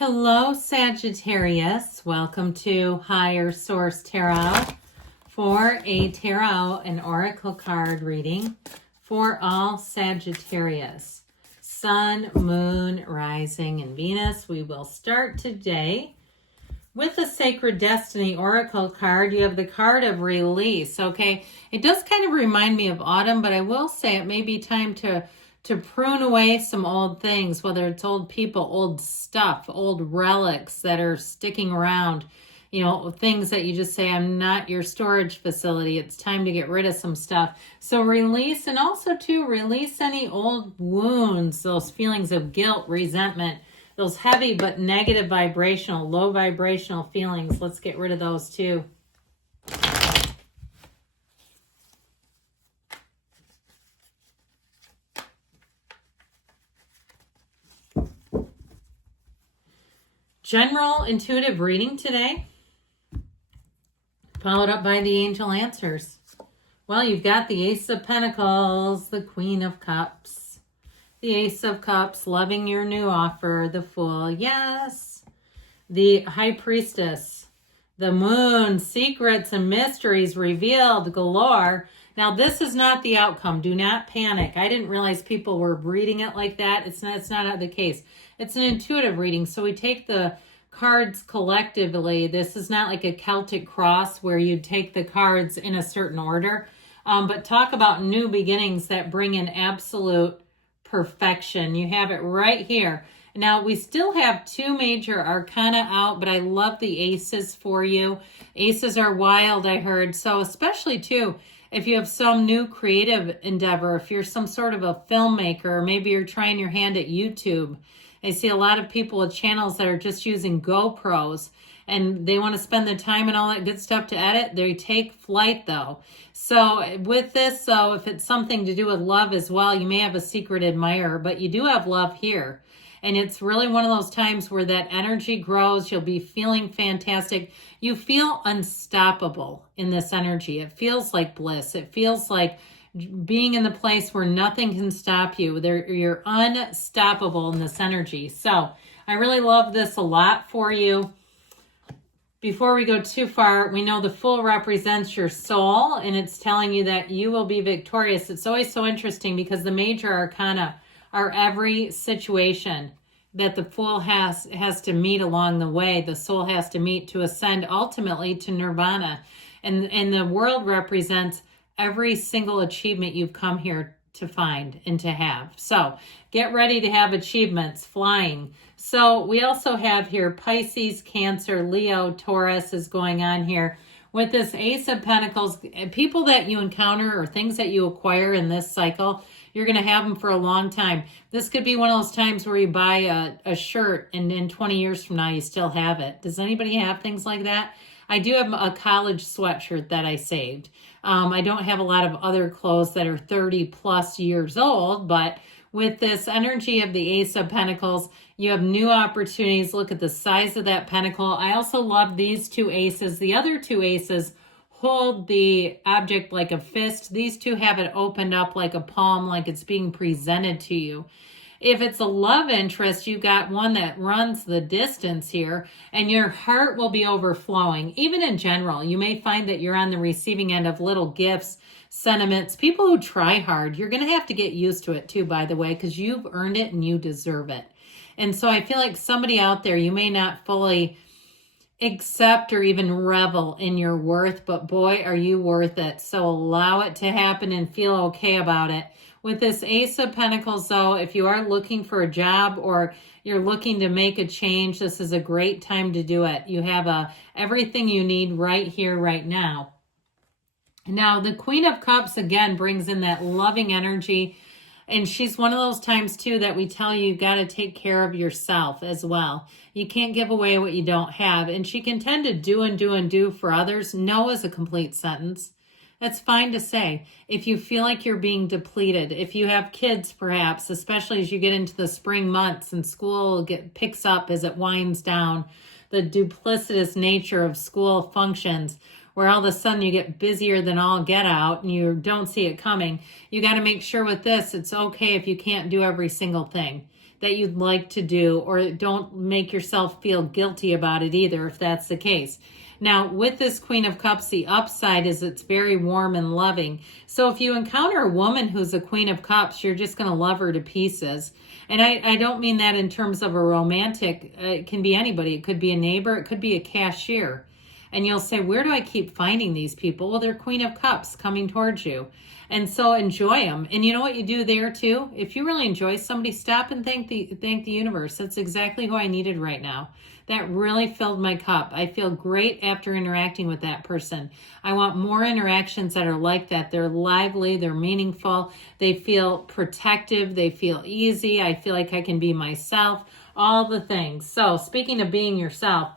Hello, Sagittarius. Welcome to Higher Source Tarot for a tarot and oracle card reading for all Sagittarius. Sun, Moon, Rising, and Venus. We will start today with the Sacred Destiny Oracle card. You have the card of release, okay? It does kind of remind me of autumn, but I will say it may be time to prune away some old things, whether it's old people, old stuff, old relics that are sticking around, things that you just say, I'm not your storage facility. It's time to get rid of some stuff. So release, and also to release any old wounds, those feelings of guilt, resentment, those heavy but negative vibrational, low vibrational feelings. Let's get rid of those too. General intuitive reading today, followed up by the angel answers. Well, you've got the Ace of Pentacles, the Queen of Cups, the Ace of Cups, loving your new offer, the Fool, yes, the High Priestess, the Moon, secrets and mysteries revealed galore. Now, this is not the outcome. Do not panic. I didn't realize people were reading it like that. It's not the case. It's an intuitive reading. So we take the cards collectively. This is not like a Celtic cross where you take the cards in a certain order. But talk about new beginnings that bring in absolute perfection. You have it right here. Now, we still have two major arcana out, but I love the aces for you. Aces are wild, I heard. So especially, too, if you have some new creative endeavor, if you're some sort of a filmmaker, or maybe you're trying your hand at YouTube. I see a lot of people with channels that are just using GoPros and they want to spend the time and all that good stuff to edit. They take flight though. So with this, so if it's something to do with love as well, you may have a secret admirer, but you do have love here. And it's really one of those times where that energy grows. You'll be feeling fantastic. You feel unstoppable in this energy. It feels like bliss. It feels like being in the place where nothing can stop you. You're unstoppable in this energy. So I really love this a lot for you. Before we go too far, we know the Fool represents your soul, and it's telling you that you will be victorious. It's always so interesting because the major arcana are every situation that the Fool has to meet along the way. The soul has to meet to ascend ultimately to nirvana. And the world represents every single achievement you've come here to find and to have. So get ready to have achievements, flying. So we also have here Pisces, Cancer, Leo, Taurus is going on here. With this Ace of Pentacles, people that you encounter or things that you acquire in this cycle, you're going to have them for a long time. This could be one of those times where you buy a shirt and then 20 years from now you still have it. Does anybody have things like that? I do have a college sweatshirt that I saved. I don't have a lot of other clothes that are 30 plus years old, but with this energy of the Ace of Pentacles, you have new opportunities. Look at the size of that pentacle. I also love these two aces. The other two aces hold the object like a fist. These two have it opened up like a palm, like it's being presented to you. If it's a love interest, you got one that runs the distance here, and your heart will be overflowing. Even in general, you may find that you're on the receiving end of little gifts, sentiments. People who try hard, you're going to have to get used to it too, by the way, because you've earned it and you deserve it. And so I feel like somebody out there, you may not fully accept or even revel in your worth, but boy, are you worth it. So allow it to happen and feel okay about it. With this Ace of Pentacles, though, if you are looking for a job or you're looking to make a change, this is a great time to do it. You have everything you need right here, right now. Now, the Queen of Cups, again, brings in that loving energy. And she's one of those times, too, that we tell you you've got to take care of yourself as well. You can't give away what you don't have. And she can tend to do and do and do for others. No is a complete sentence. That's fine to say. If you feel like you're being depleted, if you have kids perhaps, especially as you get into the spring months and school picks up as it winds down, the duplicitous nature of school functions, where all of a sudden you get busier than all get out and you don't see it coming. You got to make sure with this, it's okay if you can't do every single thing. that you'd like to do, or don't make yourself feel guilty about it either, if that's the case. Now, with this Queen of Cups, the upside is it's very warm and loving. So if you encounter a woman who's a Queen of Cups, you're just going to love her to pieces. And I don't mean that in terms of a romantic. It can be anybody. It could be a neighbor. It could be a cashier. And you'll say, where do I keep finding these people? Well, they're Queen of Cups coming towards you. And so enjoy them. And you know what you do there too? If you really enjoy somebody, stop and thank the universe. That's exactly who I needed right now. That really filled my cup. I feel great after interacting with that person. I want more interactions that are like that. They're lively, they're meaningful, they feel protective, they feel easy. I feel like I can be myself, all the things. So speaking of being yourself,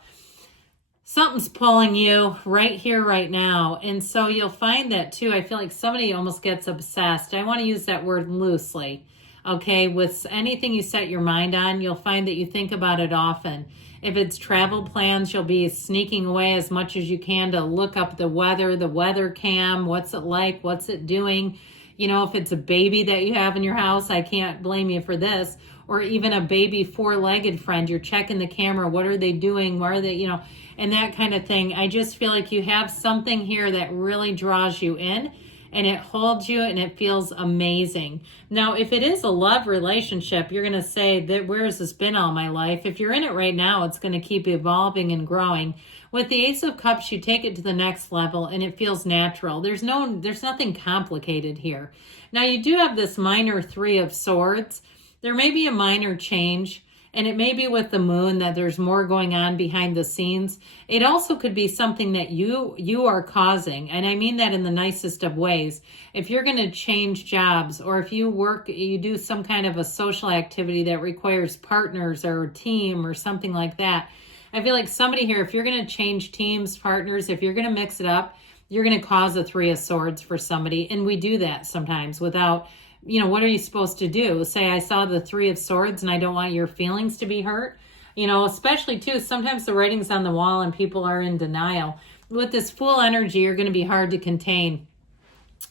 something's pulling you right here, right now. And so you'll find that too. I feel like somebody almost gets obsessed. I want to use that word loosely. Okay, with anything you set your mind on, you'll find that you think about it often. If it's travel plans, you'll be sneaking away as much as you can to look up the weather cam, what's it like, what's it doing. You know, if it's a baby that you have in your house, I can't blame you for this. Or even a baby four-legged friend, you're checking the camera, what are they doing, where are they, you know, and that kind of thing. I just feel like you have something here that really draws you in, and it holds you, and it feels amazing. Now, if it is a love relationship, you're going to say, that where has this been all my life? If you're in it right now, it's going to keep evolving and growing. With the Ace of Cups, you take it to the next level, and it feels natural. There's nothing complicated here. Now, you do have this minor Three of Swords. There may be a minor change, and it may be with the moon that there's more going on behind the scenes. It also could be something that you are causing, and I mean that in the nicest of ways. If you're going to change jobs, or if you do some kind of a social activity that requires partners or a team or something like that, I feel like somebody here, if you're going to change teams, partners, if you're going to mix it up, you're going to cause a Three of Swords for somebody, and we do that sometimes without... You know, what are you supposed to do? Say, I saw the Three of Swords and I don't want your feelings to be hurt. You know, especially too, sometimes the writing's on the wall and people are in denial. With this Fool energy, you're going to be hard to contain.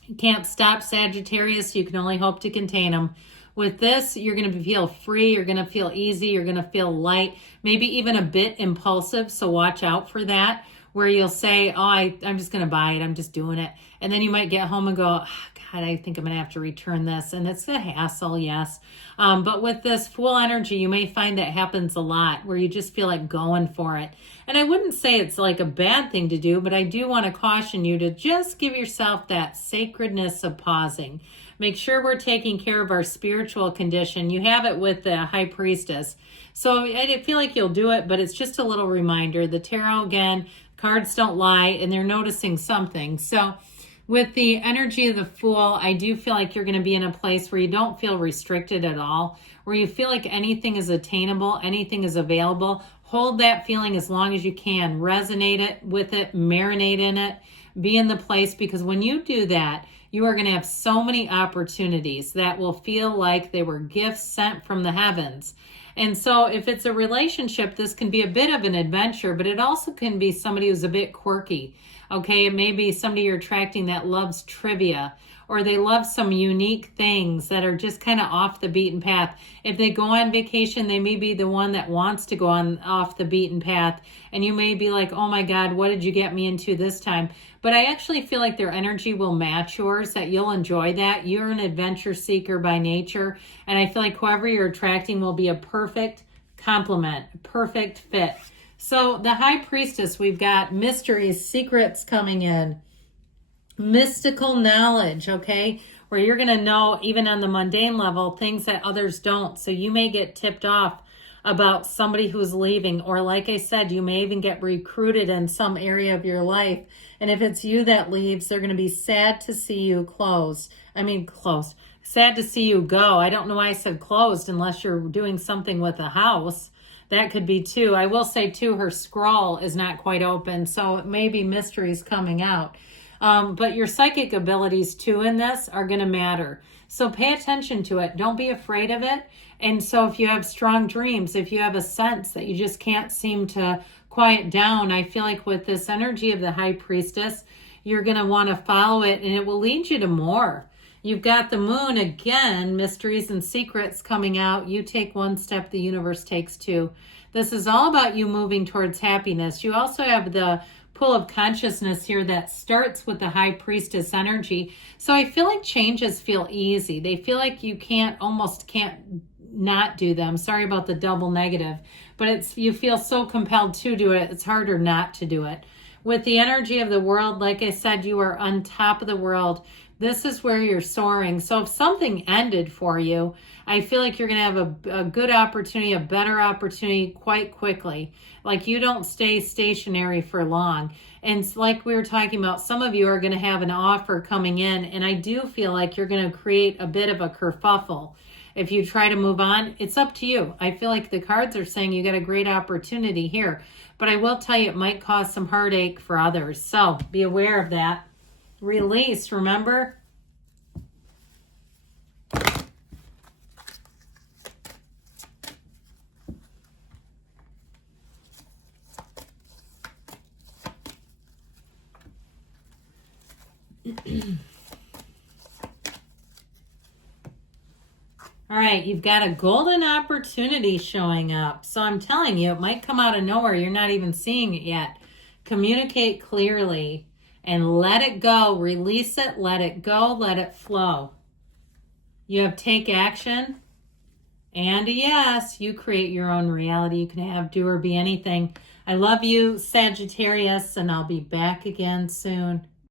You can't stop Sagittarius. You can only hope to contain them. With this, you're going to feel free. You're going to feel easy. You're going to feel light, maybe even a bit impulsive. So watch out for that, where you'll say, oh, I'm just going to buy it. I'm just doing it. And then you might get home and go, oh, God, I think I'm going to have to return this. And it's a hassle, yes. But with this Fool energy, you may find that happens a lot, where you just feel like going for it. And I wouldn't say it's like a bad thing to do, but I do want to caution you to just give yourself that sacredness of pausing. Make sure we're taking care of our spiritual condition. You have it with the High Priestess. So I feel like you'll do it, but it's just a little reminder. The tarot, again, cards don't lie, and they're noticing something. So with the energy of the Fool, I do feel like you're going to be in a place where you don't feel restricted at all, where you feel like anything is attainable, anything is available. Hold that feeling as long as you can. Resonate it with it, marinate in it, be in the place, because when you do that, you are going to have so many opportunities that will feel like they were gifts sent from the heavens. And so if it's a relationship, this can be a bit of an adventure, but it also can be somebody who's a bit quirky. Okay, it may be somebody you're attracting that loves trivia, or they love some unique things that are just kind of off the beaten path. If they go on vacation, they may be the one that wants to go on off the beaten path, and you may be like, oh my God, what did you get me into this time? But I actually feel like their energy will match yours, that you'll enjoy that. You're an adventure seeker by nature, and I feel like whoever you're attracting will be a perfect complement, perfect fit. So the High Priestess, we've got mysteries, secrets coming in, mystical knowledge, okay, where you're going to know, even on the mundane level, things that others don't. So you may get tipped off about somebody who's leaving, or like I said, you may even get recruited in some area of your life. And if it's you that leaves, they're going to be sad to see you sad to see you go. I don't know why I said closed, unless you're doing something with a house. That could be too. I will say too, her scroll is not quite open, so it may be mysteries coming out. But your psychic abilities too in this are going to matter. So pay attention to it. Don't be afraid of it. And so if you have strong dreams, if you have a sense that you just can't seem to quiet down, I feel like with this energy of the High Priestess, you're going to want to follow it, and it will lead you to more. You've got the moon again, mysteries and secrets coming out. You take one step, the universe takes two. This is all about you moving towards happiness. You also have the pool of consciousness here that starts with the high priestess energy. So I feel like changes feel easy. They feel like you almost can't not do them. Sorry about the double negative, but you feel so compelled to do it. It's harder not to do it. With the energy of the world, like I said, you are on top of the world. This is where you're soaring. So if something ended for you, I feel like you're going to have a good opportunity, a better opportunity quite quickly. Like you don't stay stationary for long. And like we were talking about, some of you are going to have an offer coming in. And I do feel like you're going to create a bit of a kerfuffle. If you try to move on, it's up to you. I feel like the cards are saying you got a great opportunity here. But I will tell you, it might cause some heartache for others. So be aware of that. Release, remember? All right, you've got a golden opportunity showing up. So I'm telling you, it might come out of nowhere. You're not even seeing it yet. Communicate clearly and let it go. Release it, let it go, let it flow. You have take action. And yes, you create your own reality. You can have, do, or be anything. I love you, Sagittarius, and I'll be back again soon.